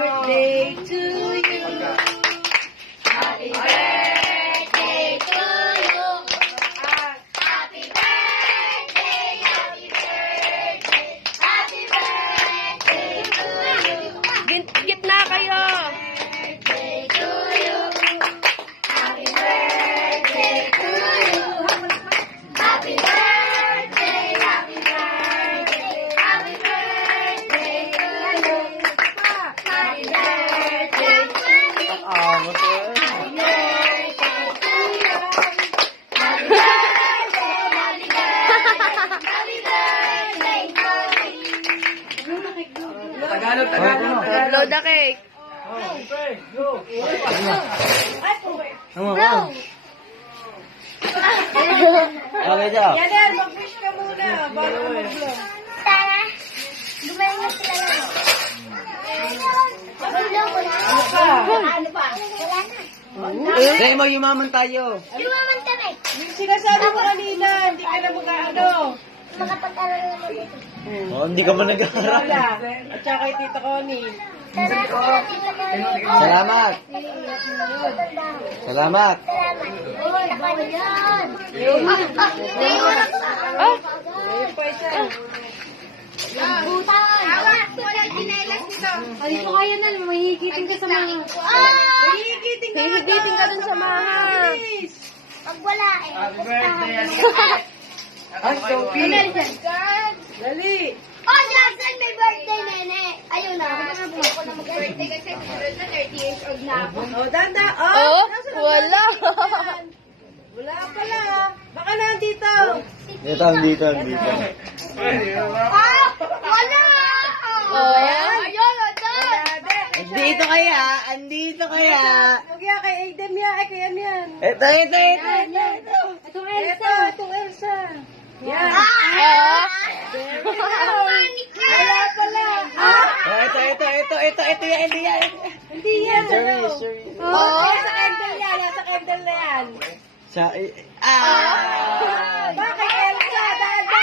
birthday to you. Happy birthday to you. Happy birthday, happy birthday, happy birthday to you. Gitna kayo. Birthday to you. Happy birthday to you. Happy birthday, happy birthday, happy birthday to you. Happy birthday to you. Angot eh. Happy birthday to you. Happy birthday, happy birthday, happy birthday to you. Tagalog, Tagalog. Blow the cake. Ano ka? Okay, Joe. Yan, mag-wish ka muna bago ka mag-blow. Tara, lumayan na sila lang. Mag-blow ko na. Ano pa? Wala na. Say mo, yumaman tayo. Lumaman kami. Yung sinasabi mo kanina, hindi ka na mag-ano. Makapag-aral na dito. Oh, hindi ka pa nag-aaral. Wala. At saka kay Tita Connie. Tara, tara, tita ko. Salamat. Salamat. Tita ko yan. Ayun pa isa. Butan. Wala ginelas nito. Ay, ito kaya na. Mahihigitin ka sa mga... Mahihigiting ka Hihigitin ka dun sa mahal. Pag wala eh. Happy birthday, Ay, Sophie. Dali. Oh, Jackson, may birthday, nene. Ayun na. Ako na mag-birthday kasi meron na 30 years old na ako. Oh, danda. Oh, nasa na wala. Wala pala. Baka nandito. Dito, dito, dito. Ah! Wala! Oh. Ayun, ayun! Andito kaya, andito kaya. Huwag yan kay Aiden yan. Ay, kay ano yan. Ito. Itong Ito, itong Elsa. Yan. Ah. Wala pala. Oh, ito yan, hindi yan. Hindi yan. Sorry. Oh. Nasa candle yan. Nasa candle na yan. Sa, Bakit Elsa? Dada!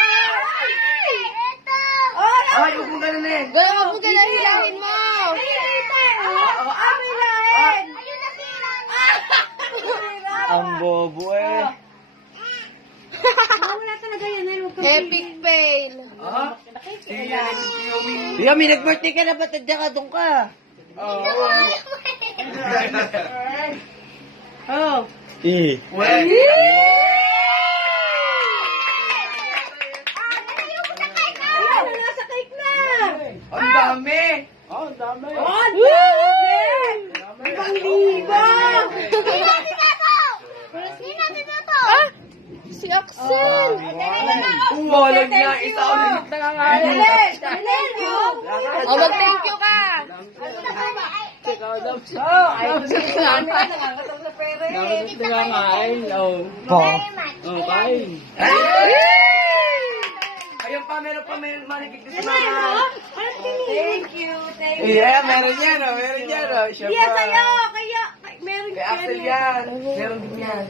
Ito! Oh, Ay, huwag mo ganun eh. Gano'n mo ka lang hilangin mo. may lain. Ayun na sila! Ang bobo eh. Wala talaga yan. Epic fail. Yo, may nag-birthday ka na, ba't nandiyan ka doon ka? Oh. Eh. Ayan, nasa cake na. Ang dami. Oh, ang dami. Ibang libo. Ah, si Axel. Walang na, isa ulit. Oh, mag-thank you ka. Oh, ayun sa namin. Nakakatam sa pera eh. Kain. Ayun pa, meron pa, manikik na si mama. Thank you. Thank you. Yeah, meron yan, oh. Meron yan, oh. Iya, sa'yo. Kaya, meron Kay Axel yan. Meron din yan.